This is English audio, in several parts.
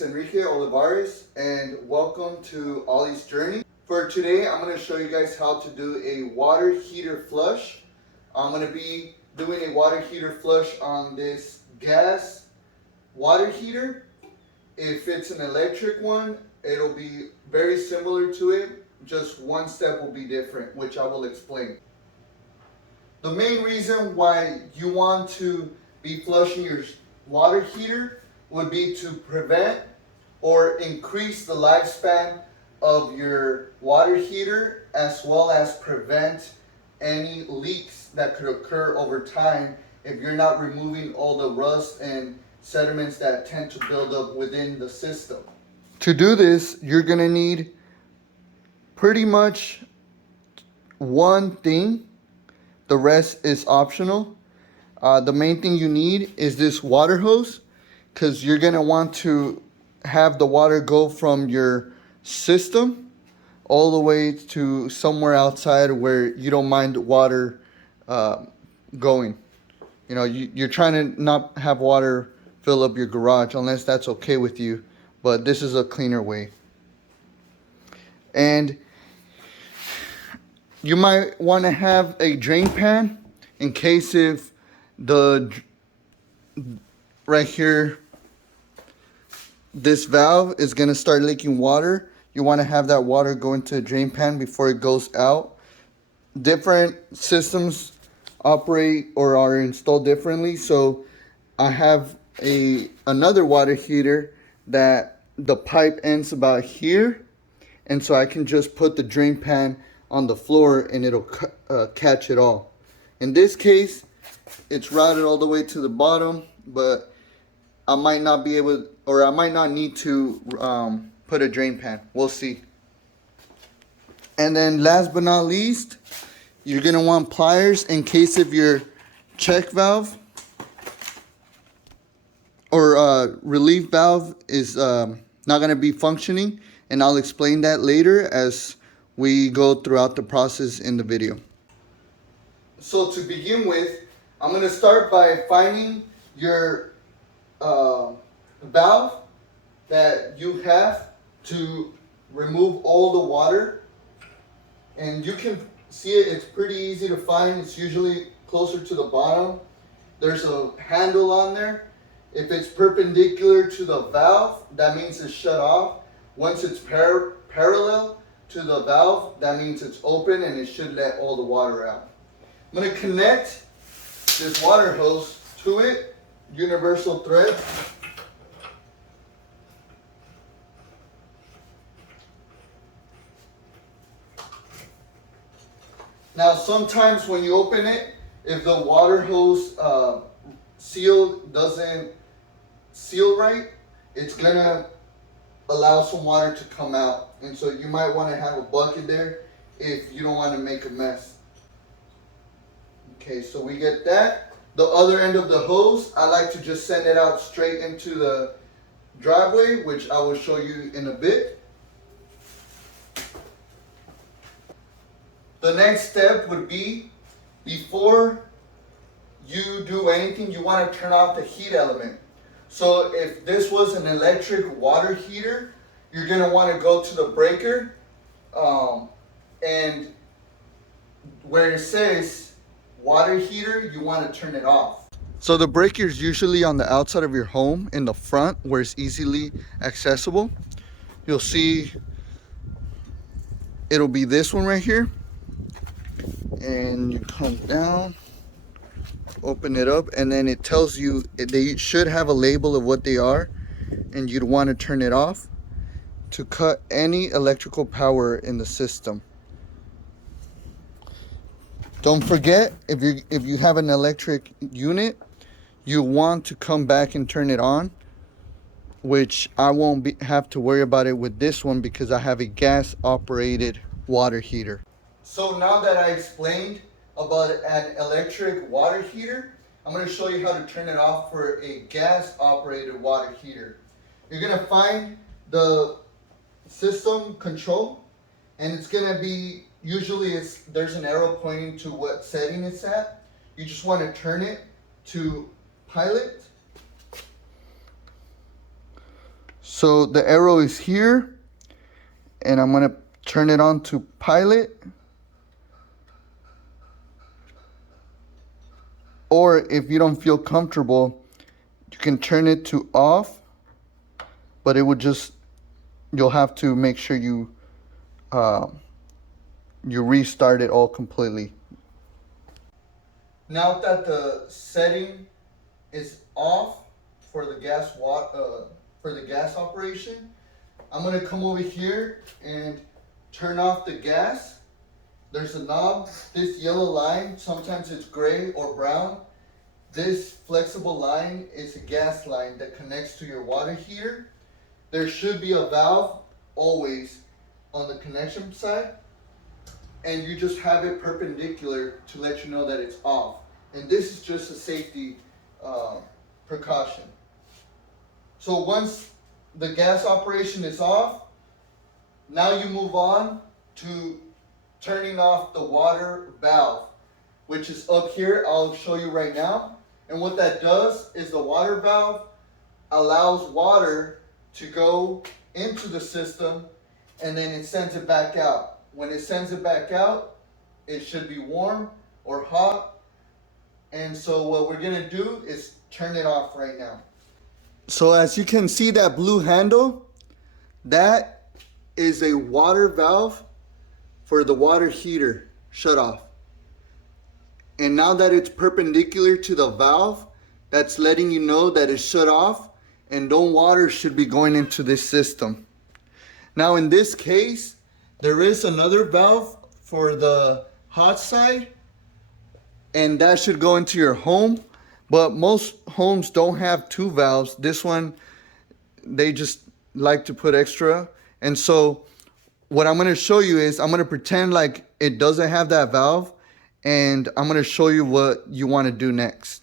is Enrique Olivares and welcome to Ollie's Journey. For today, I'm going to show you guys how to do a water heater flush. I'm going to be doing a water heater flush on this gas water heater. If it's an electric one, it'll be very similar to it, just one step will be different, which I will explain. The main reason why you want to be flushing your water heater would be to prevent or increase the lifespan of your water heater, as well as prevent any leaks that could occur over time if you're not removing all the rust and sediments that tend to build up within the system. To do this, you're gonna need pretty much one thing. The rest is optional. The main thing you need is this water hose, because you're going to want to have the water go from your system all the way to somewhere outside where you don't mind water going. You know, you're trying to not have water fill up your garage unless that's okay with you, but this is a cleaner way. And you might want to have a drain pan in case if right here, this valve is going to start leaking water. You want to have that water go into a drain pan before it goes out. Different systems operate or are installed differently. So I have another water heater that the pipe ends about here. And so I can just put the drain pan on the floor and it'll catch it all. In this case, it's routed all the way to the bottom, but I might not be able, or I might not need to put a drain pan. We'll see. And then last but not least, you're gonna want pliers in case if your check valve or relief valve is not gonna be functioning. And I'll explain that later as we go throughout the process in the video. So to begin with, I'm gonna start by finding your valve that you have to remove all the water, and you can see it's pretty easy to find. It's usually closer to the bottom. There's a handle on there. If it's perpendicular to the valve, that means it's shut off. Once it's parallel to the valve, that means it's open and it should let all the water out. I'm going to connect this water hose to it, universal thread. Now sometimes when you open it, if the water hose seal doesn't seal right, it's gonna allow some water to come out. And so you might want to have a bucket there if you don't want to make a mess. Okay, so we get that. The other end of the hose, I like to just send it out straight into the driveway, which I will show you in a bit. The next step would be, before you do anything, you want to turn off the heat element. So if this was an electric water heater, you're going to want to go to the breaker and where it says water heater, you want to turn it off. So the breaker is usually on the outside of your home in the front where it's easily accessible. You'll see it'll be this one right here. And you come down, open it up, and then it tells you they should have a label of what they are, and you'd want to turn it off to cut any electrical power in the system. Don't forget, if you have an electric unit, you want to come back and turn it on, which I won't have to worry about it with this one because I have a gas operated water heater. So now that I explained about an electric water heater, I'm going to show you how to turn it off for a gas operated water heater. You're going to find the system control, and it's going to be, usually there's an arrow pointing to what setting it's at. You just want to turn it to pilot. So the arrow is here, and I'm gonna turn it on to pilot. Or if you don't feel comfortable, you can turn it to off, but it would just, you'll have to make sure you restart it all completely. Now that the setting is off for the gas operation, I'm gonna come over here and turn off the gas. There's a knob, this yellow line, sometimes it's gray or brown. This flexible line is a gas line that connects to your water heater. There should be a valve always on the connection side, and you just have it perpendicular to let you know that it's off. And this is just a safety precaution. So once the gas operation is off, now you move on to turning off the water valve, which is up here. I'll show you right now. And what that does is the water valve allows water to go into the system, and then it sends it back out. When it sends it back out, it should be warm or hot. And so what we're gonna do is turn it off right now. So as you can see, that blue handle, that is a water valve for the water heater shut off. And now that it's perpendicular to the valve, that's letting you know that it's shut off and no water should be going into this system. Now in this case, there is another valve for the hot side, and that should go into your home, but most homes don't have two valves. This one, they just like to put extra. And so what I'm gonna show you is, I'm gonna pretend like it doesn't have that valve, and I'm gonna show you what you wanna do next.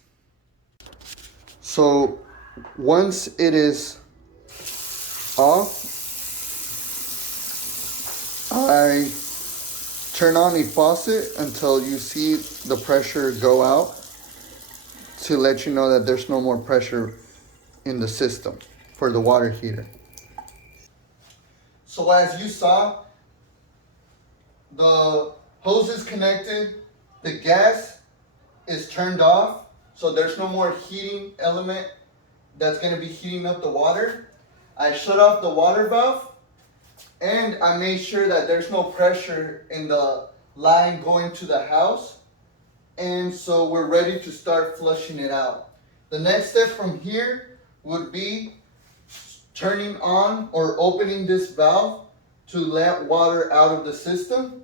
So once it is off, I turn on the faucet until you see the pressure go out, to let you know that there's no more pressure in the system for the water heater. So as you saw, the hose is connected, the gas is turned off, so there's no more heating element that's gonna be heating up the water. I shut off the water valve, and I made sure that there's no pressure in the line going to the house. And so we're ready to start flushing it out. The next step from here would be turning on or opening this valve to let water out of the system.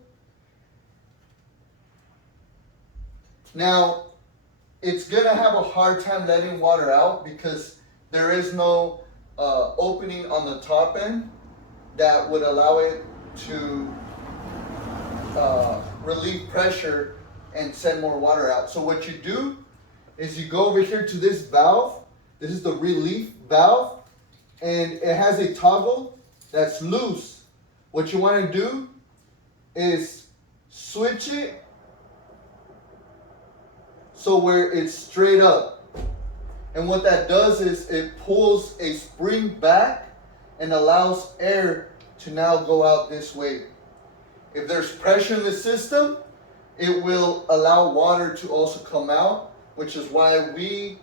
Now, it's gonna have a hard time letting water out because there is no opening on the top end that would allow it to relieve pressure and send more water out. So what you do is you go over here to this valve. This is the relief valve, and it has a toggle that's loose. What you want to do is switch it so where it's straight up. And what that does is it pulls a spring back and allows air to now go out this way. If there's pressure in the system, it will allow water to also come out, which is why we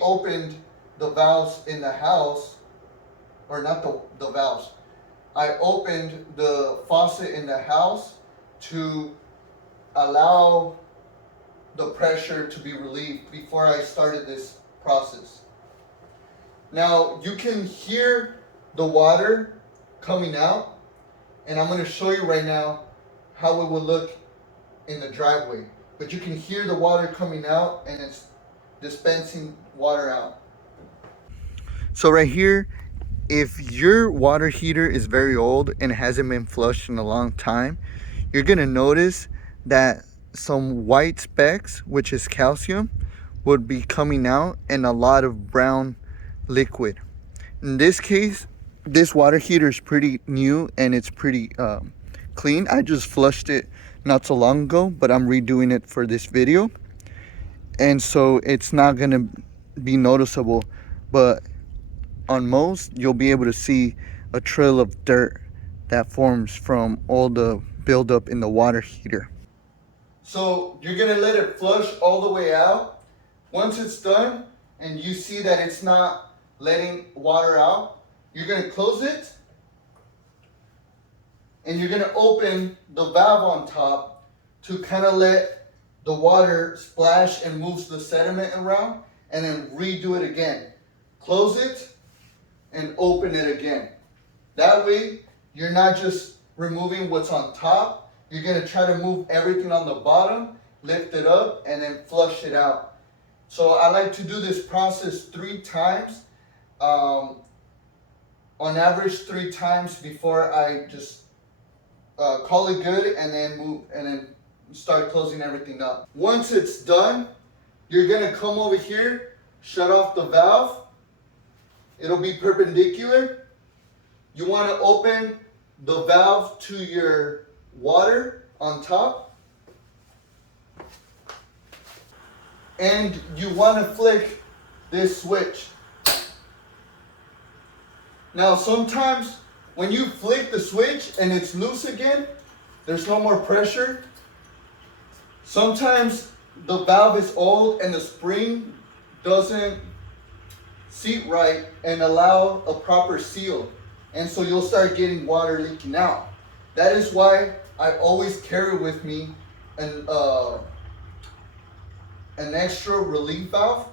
opened the valves in the house, or not the valves. I opened the faucet in the house to allow the pressure to be relieved before I started this process. Now you can hear the water coming out, and I'm going to show you right now how it would look in the driveway. But you can hear the water coming out, and it's dispensing water out. So right here, if your water heater is very old and hasn't been flushed in a long time, you're going to notice that some white specks, which is calcium, would be coming out, and a lot of brown liquid. In this case, this water heater is pretty new and it's pretty clean. I just flushed it not so long ago, but I'm redoing it for this video, and so it's not gonna be noticeable. but on most you'll be able to see a trail of dirt that forms from all the buildup in the water heater. So you're gonna let it flush all the way out. Once it's done and you see that it's not letting water out, you're gonna close it and you're gonna open the valve on top to kind of let the water splash and moves the sediment around, and then redo it again. Close it and open it again. That way you're not just removing what's on top, you're gonna try to move everything on the bottom, lift it up, and then flush it out. So I like to do this process 3 times, on average 3 times before I just call it good and then move and then start closing everything up. Once it's done, you're gonna come over here, shut off the valve. It'll be perpendicular. You want to open the valve to your water on top, and you want to flick this switch. Now sometimes when you flick the switch and it's loose again, there's no more pressure. Sometimes the valve is old and the spring doesn't seat right and allow a proper seal, and so you'll start getting water leaking out. That is why I always carry with me an extra relief valve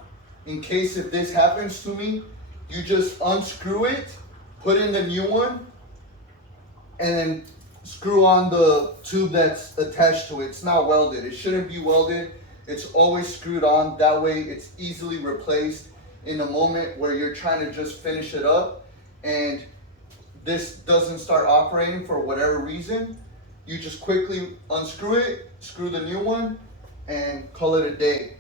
in case if this happens to me. You just unscrew it, put in the new one, and then screw on the tube that's attached to it. It's not welded. It shouldn't be welded. It's always screwed on. That way it's easily replaced in a moment where you're trying to just finish it up and this doesn't start operating for whatever reason. You just quickly unscrew it, screw the new one, and call it a day.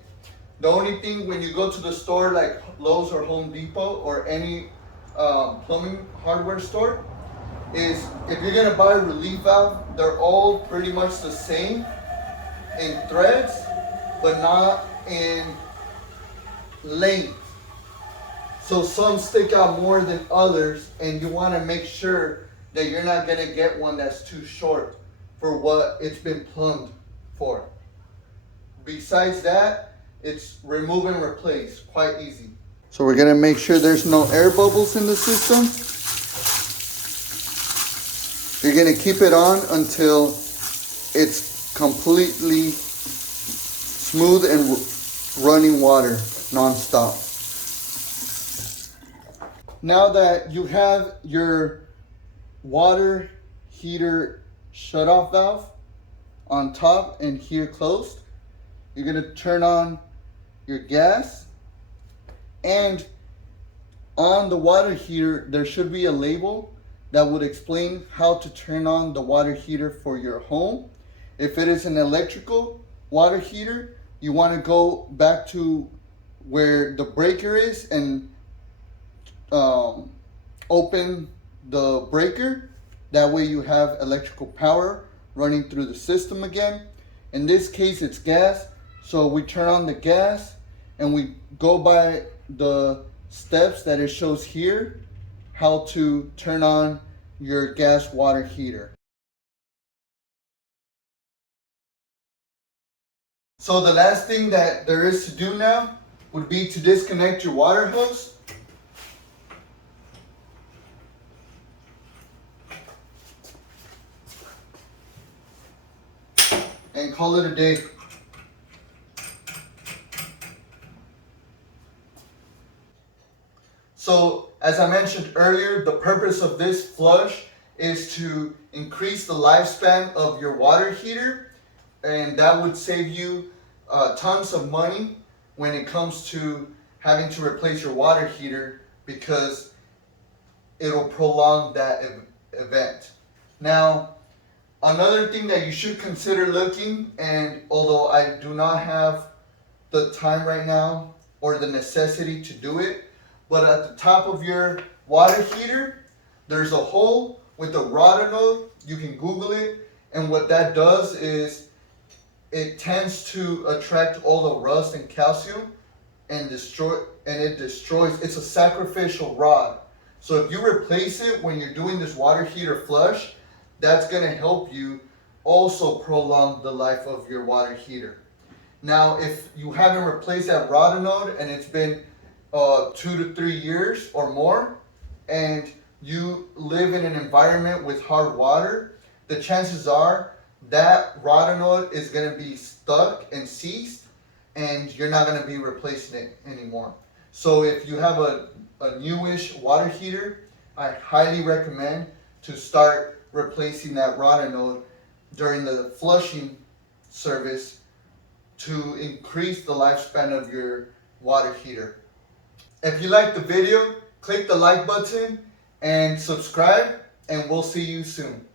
The only thing when you go to the store like Lowe's or Home Depot or any plumbing hardware store is if you're gonna buy a relief valve, they're all pretty much the same in threads, but not in length. So some stick out more than others, and you want to make sure that you're not gonna get one that's too short for what it's been plumbed for. Besides that, it's remove and replace, quite easy. So we're gonna make sure there's no air bubbles in the system. You're gonna keep it on until it's completely smooth and running water non-stop. Now that you have your water heater shutoff valve on top and here closed, you're gonna turn on your gas, and on the water heater there should be a label that would explain how to turn on the water heater for your home. If it is an electrical water heater, you want to go back to where the breaker is and open the breaker. That way you have electrical power running through the system again. In this case it's gas, so we turn on the gas and we go by the steps that it shows here how to turn on your gas water heater. So the last thing that there is to do now would be to disconnect your water hose. And call it a day. So as I mentioned earlier, the purpose of this flush is to increase the lifespan of your water heater, and that would save you tons of money when it comes to having to replace your water heater, because it'll prolong that event. Now, another thing that you should consider looking, and although I do not have the time right now or the necessity to do it, but at the top of your water heater, there's a hole with a rod node. You can Google it, and what that does is it tends to attract all the rust and calcium and it destroys. It's a sacrificial rod. So if you replace it when you're doing this water heater flush, that's going to help you also prolong the life of your water heater. Now, if you haven't replaced that rod node and it's been 2 to 3 years or more, and you live in an environment with hard water, the chances are that rod node is going to be stuck and seized, and you're not going to be replacing it anymore. So if you have a newish water heater, I highly recommend to start replacing that rod node during the flushing service to increase the lifespan of your water heater. If you liked the video, click the like button and subscribe, and we'll see you soon.